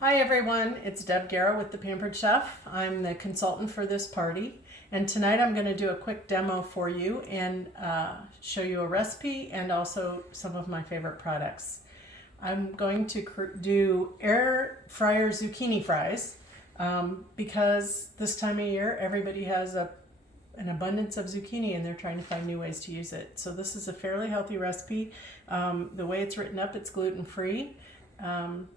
Hi everyone, it's Deb Guerra with the Pampered Chef. I'm the consultant for this party, and tonight I'm going to do a quick demo for you and show you a recipe and also some of my favorite products. I'm going to do air fryer zucchini fries because this time of year everybody has an abundance of zucchini and they're trying to find new ways to use it. So this is a fairly healthy recipe. The way it's written up, it's gluten-free.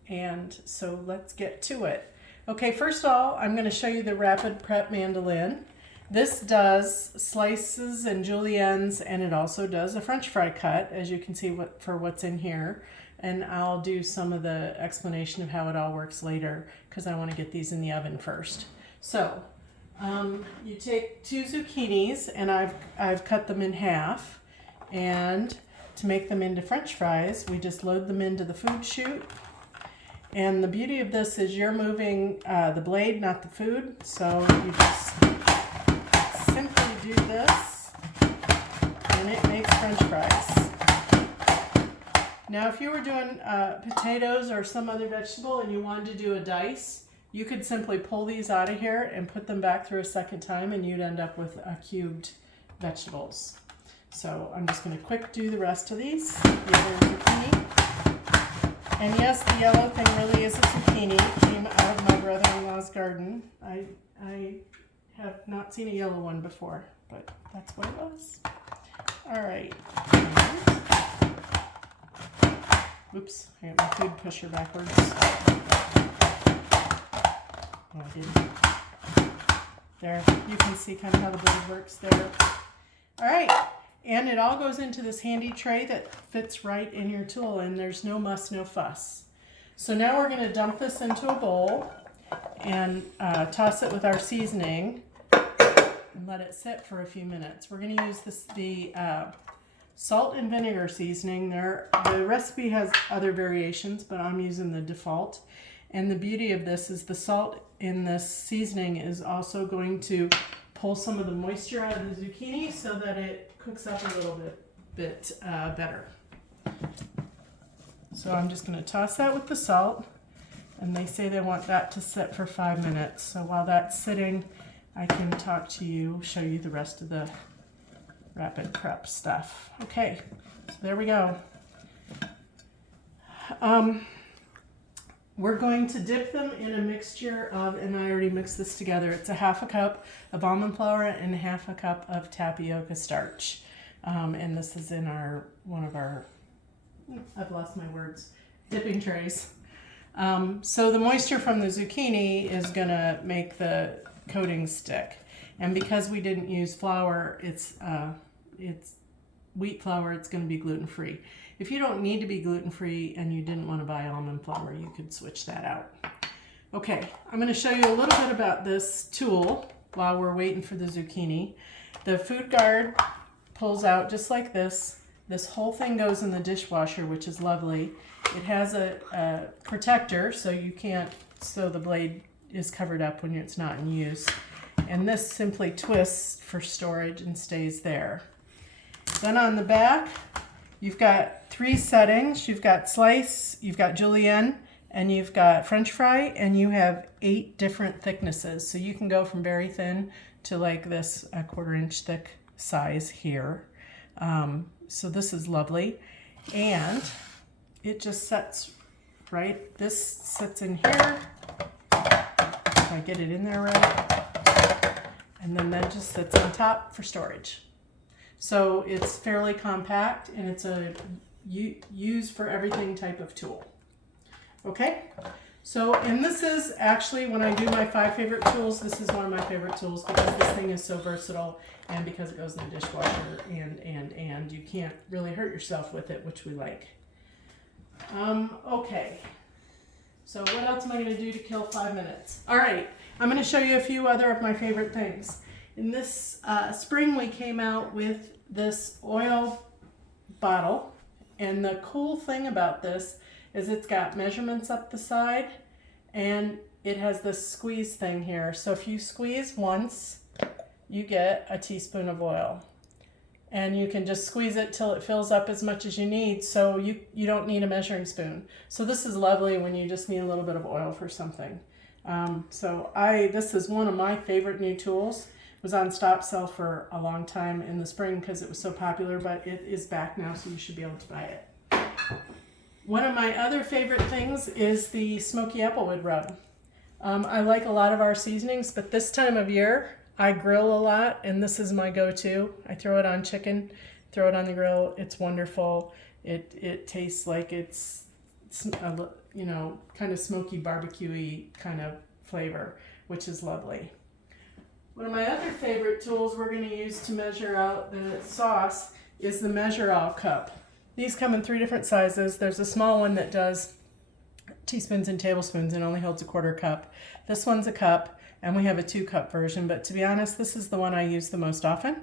And so let's get to it. Okay, first of all, I'm going to show you the Rapid Prep Mandolin. This does slices and juliennes, and it also does a French fry cut, as you can see for what's in here. And I'll do some of the explanation of how it all works later, because I want to get these in the oven first. So you take 2 zucchinis, and I've cut them in half, and to make them into French fries, we just load them into the food chute. And the beauty of this is you're moving the blade, not the food. So you just simply do this, and it makes French fries. Now, if you were doing potatoes or some other vegetable and you wanted to do a dice, you could simply pull these out of here and put them back through a second time, and you'd end up with cubed vegetables. So I'm just going to quick do the rest of these. The other zucchini. And yes, the yellow thing really is a zucchini. It came out of my brother-in-law's garden. I have not seen a yellow one before, but that's what it was. All right. Oops, I got my food pusher backwards. Oh, I didn't. There, you can see kind of how the blade works there. All right. And it all goes into this handy tray that fits right in your tool, and there's no muss, no fuss. So now we're going to dump this into a bowl and toss it with our seasoning and let it sit for a few minutes. We're going to use the salt and vinegar seasoning. The recipe has other variations, but I'm using the default. And the beauty of this is the salt in this seasoning is also going to pull some of the moisture out of the zucchini so that it cooks up a little bit better. So I'm just going to toss that with the salt, and they say they want that to sit for 5 minutes. So while that's sitting, I can talk to you, show you the rest of the rapid prep stuff. Okay, so there we go. We're going to dip them in a mixture of, and I already mixed this together, it's a 1/2 cup of almond flour and 1/2 cup of tapioca starch. And this is in one of our, I've lost my words, dipping trays. So the moisture from the zucchini is gonna make the coating stick. And because we didn't use flour, it's wheat flour, it's gonna be gluten-free. If you don't need to be gluten-free and you didn't want to buy almond flour, you could switch that out. Okay, I'm going to show you a little bit about this tool while we're waiting for the zucchini. The food guard pulls out just like this. This whole thing goes in the dishwasher, which is lovely. It has a protector so the blade is covered up when it's not in use. And this simply twists for storage and stays there. Then on the back, you've got 3 settings. You've got slice, you've got julienne, and you've got French fry, and you have 8 different thicknesses. So you can go from very thin to like this 1/4 inch thick size here. So this is lovely. And it just sets right. This sits in here. If I get it in there right. And then that just sits on top for storage. So it's fairly compact, and it's a use for everything type of tool. Okay, so, and this is actually, when I do my 5 favorite tools, this is one of my favorite tools because this thing is so versatile, and because it goes in the dishwasher, and you can't really hurt yourself with it, which we like. Okay, so what else am I going to do to kill 5 minutes? All right, I'm going to show you a few other of my favorite things. In this spring, we came out with this oil bottle, and the cool thing about this is it's got measurements up the side, and it has this squeeze thing here. So if you squeeze once, you get a teaspoon of oil. and you can just squeeze it till it fills up as much as you need, so you don't need a measuring spoon. So this is lovely when you just need a little bit of oil for something. This is one of my favorite new tools. It was on stop sale for a long time in the spring because it was so popular, but it is back now, so you should be able to buy it. One of my other favorite things is the smoky applewood rub. I like a lot of our seasonings, but this time of year I grill a lot, and this is my go-to. I throw it on chicken, throw it on the grill. It's wonderful. It tastes like it's kind of smoky barbecue-y kind of flavor, which is lovely. One of my other favorite tools we're going to use to measure out the sauce is the measure-all cup. These come in 3 different sizes. There's a small one that does teaspoons and tablespoons and only holds a 1/4 cup. This one's a cup, and we have a 2-cup version, but to be honest, this is the one I use the most often.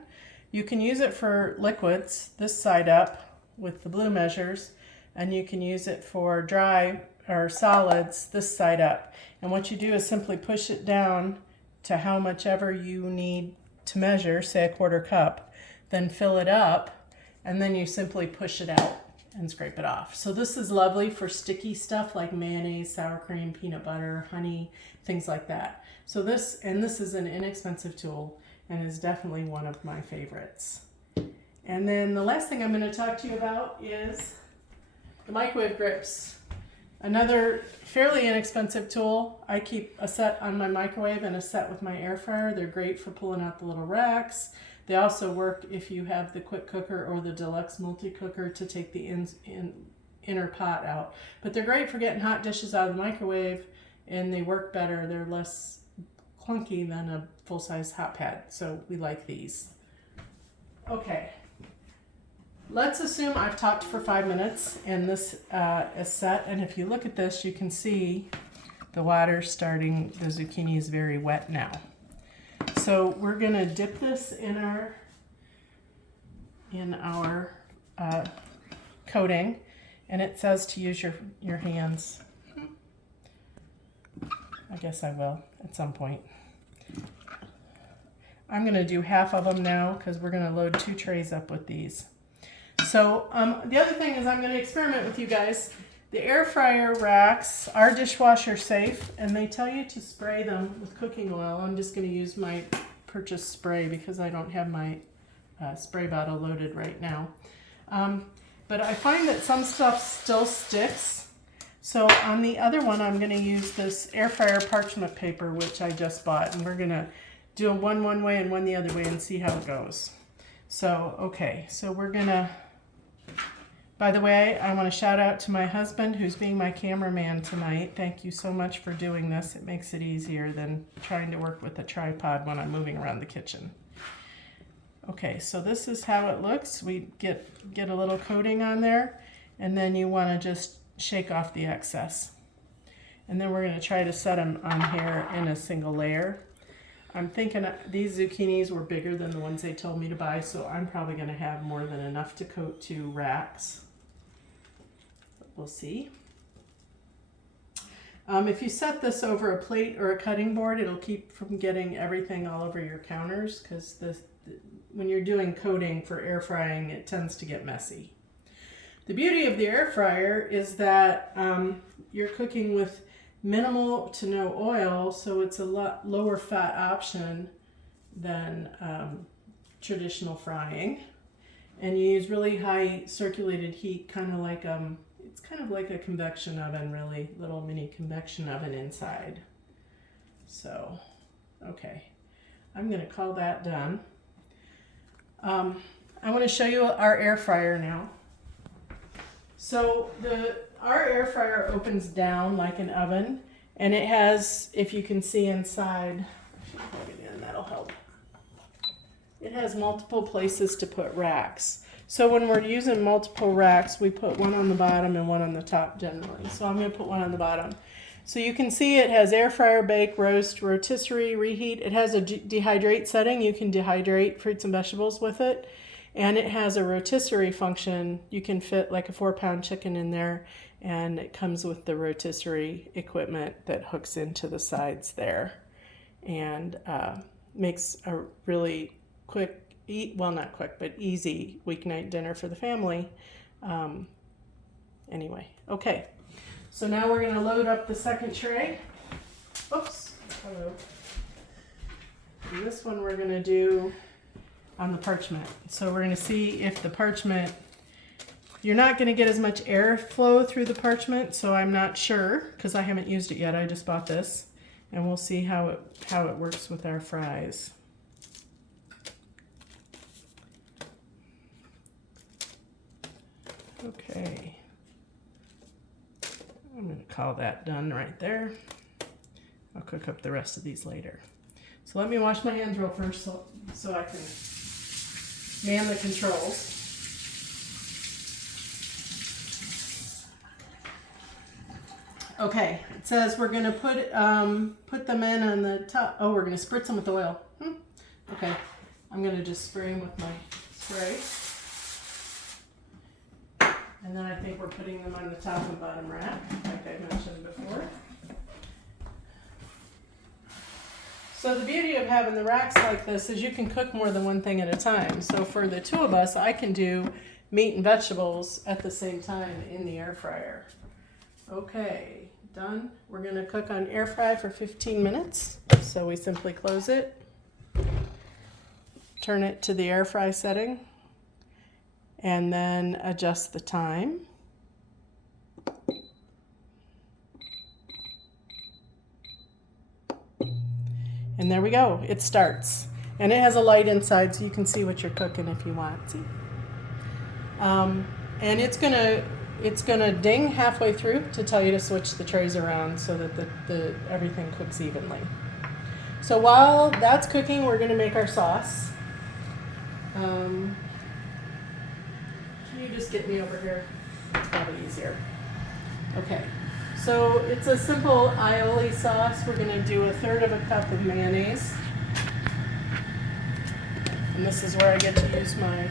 You can use it for liquids, this side up with the blue measures, and you can use it for dry or solids, this side up. And what you do is simply push it down to how much ever you need to measure, say a 1/4 cup, then fill it up, and then you simply push it out and scrape it off. So this is lovely for sticky stuff like mayonnaise, sour cream, peanut butter, honey, things like that. So this is an inexpensive tool and is definitely one of my favorites. And then the last thing I'm going to talk to you about is the microwave grips. Another fairly inexpensive tool. I keep a set on my microwave and a set with my air fryer. They're great for pulling out the little racks. They also work if you have the quick cooker or the deluxe multi-cooker to take the inner pot out. But they're great for getting hot dishes out of the microwave, and they work better. They're less clunky than a full-size hot pad, so we like these. Okay, let's assume I've talked for 5 minutes and this is set, and if you look at this, you can see the water starting, the zucchini is very wet now. So we're gonna dip this in our coating, and it says to use your hands. I guess I will at some point. I'm gonna do half of them now because we're gonna load 2 trays up with these. So the other thing is I'm gonna experiment with you guys. The air fryer racks are dishwasher safe, and they tell you to spray them with cooking oil. I'm just going to use my purchased spray because I don't have my spray bottle loaded right now. But I find that some stuff still sticks. So on the other one, I'm going to use this air fryer parchment paper, which I just bought, and we're going to do one way and one the other way and see how it goes. So, okay, so we're going to... By the way, I want to shout out to my husband who's being my cameraman tonight. Thank you so much for doing this. It makes it easier than trying to work with a tripod when I'm moving around the kitchen. Okay, so this is how it looks. We get a little coating on there, and then you want to just shake off the excess. And then we're going to try to set them on here in a single layer. I'm thinking these zucchinis were bigger than the ones they told me to buy, so I'm probably going to have more than enough to coat 2 racks. We'll see. If you set this over a plate or a cutting board, it'll keep from getting everything all over your counters, because when you're doing coating for air frying, it tends to get messy. The beauty of the air fryer is that you're cooking with minimal to no oil, so it's a lot lower fat option than traditional frying. And you use really high circulated heat, kind of like it's kind of like a convection oven, really, little mini convection oven inside. So, okay, I'm going to call that done. I want to show you our air fryer now. So our air fryer opens down like an oven, and it has, if you can see inside, I should plug it in, that'll help. It has multiple places to put racks. So when we're using multiple racks, we put one on the bottom and one on the top generally. So I'm going to put one on the bottom. So you can see it has air fryer, bake, roast, rotisserie, reheat. It has a dehydrate setting. You can dehydrate fruits and vegetables with it. And it has a rotisserie function. You can fit like a 4-pound chicken in there, and it comes with the rotisserie equipment that hooks into the sides there, and makes a really quick, well, not quick, but easy weeknight dinner for the family. Anyway, okay. So now we're going to load up the second tray. Oops. Hello. And this one we're going to do on the parchment. So we're going to see if the parchment, you're not going to get as much airflow through the parchment, so I'm not sure because I haven't used it yet. I just bought this, and we'll see how it works with our fries. Okay. I'm going to call that done right there. I'll cook up the rest of these later. So let me wash my hands real first so I can man the controls. Okay, it says we're going to put them in on the top. Oh, we're going to spritz them with oil. Okay, I'm going to just spray them with my spray. And then I think we're putting them on the top and bottom rack, like I mentioned before. So the beauty of having the racks like this is you can cook more than one thing at a time. So for the two of us, I can do meat and vegetables at the same time in the air fryer. Okay, done. We're going to cook on air fry for 15 minutes. So we simply close it, turn it to the air fry setting, and then adjust the time. And there we go, it starts. And it has a light inside so you can see what you're cooking if you want. See? And it's gonna ding halfway through to tell you to switch the trays around so that the everything cooks evenly. So while that's cooking, we're gonna make our sauce. Can you just get me over here? It's probably easier. Okay. So it's a simple aioli sauce. We're going to do 1/3 of a cup of mayonnaise. And this is where I get to use my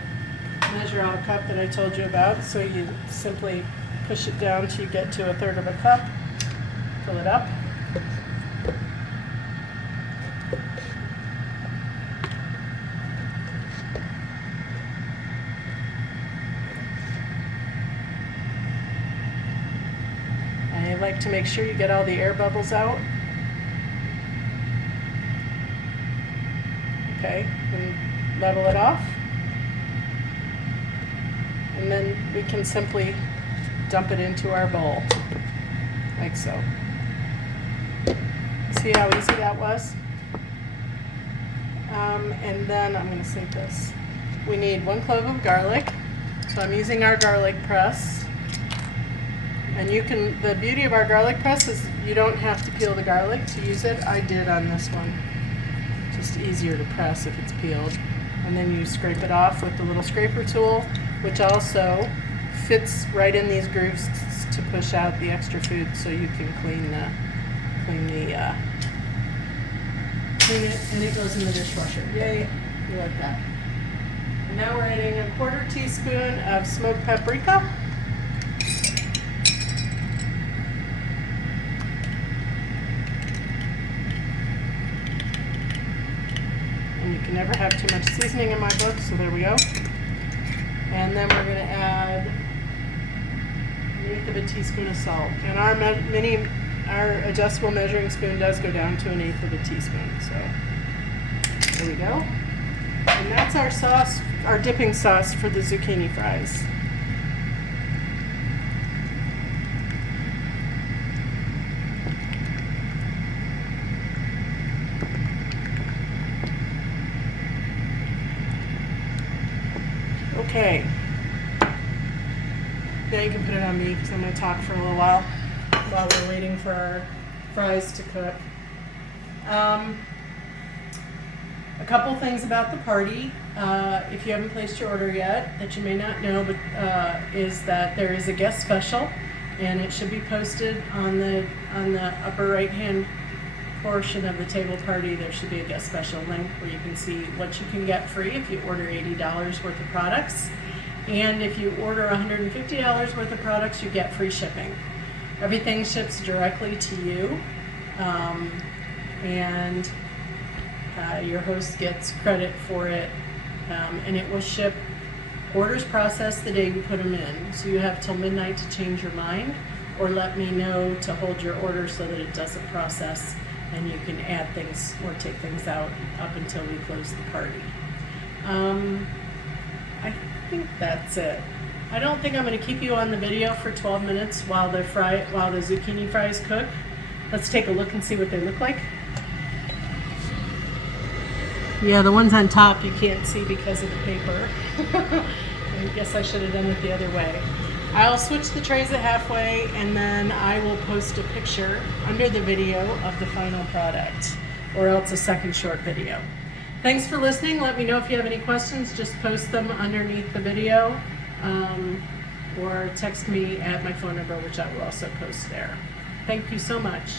measure out cup that I told you about. So you simply push it down till you get to 1/3 of a cup. Fill it up. I like to make sure you get all the air bubbles out. Okay, and level it off. And then we can simply dump it into our bowl, like so. See how easy that was? And then I'm going to save this. We need 1 clove of garlic. So I'm using our garlic press. And the beauty of our garlic press is you don't have to peel the garlic to use it. I did on this one. Just easier to press if it's peeled. And then you scrape it off with the little scraper tool, which also fits right in these grooves to push out the extra food so you can clean it, and it goes in the dishwasher. Yay, you like that. And now we're adding 1/4 teaspoon of smoked paprika. You can never have too much seasoning in my book, so there we go. And then we're going to add 1/8 of a teaspoon of salt. And our adjustable measuring spoon does go down to 1/8 of a teaspoon. So there we go. And that's our sauce, our dipping sauce for the zucchini fries. Okay, now you can put it on me because I'm going to talk for a little while we're waiting for our fries to cook. A couple things about the party, if you haven't placed your order yet, that you may not know, but is that there is a guest special, and it should be posted on the upper right hand portion of the table party. There should be a guest special link where you can see what you can get free if you order $80 worth of products, and if you order $150 worth of products, you get free shipping. Everything ships directly to you, and your host gets credit for it and it will ship. Orders processed the day you put them in, so you have till midnight to change your mind or let me know to hold your order so that it doesn't process and you can add things or take things out up until we close the party. I think that's it. I don't think I'm going to keep you on the video for 12 minutes while the zucchini fries cook. Let's take a look and see what they look like. Yeah, the ones on top you can't see because of the paper. I guess I should have done it the other way. I'll switch the trays at halfway and then I will post a picture under the video of the final product, or else a second short video. Thanks for listening. Let me know if you have any questions. Just post them underneath the video or text me at my phone number, which I will also post there. Thank you so much.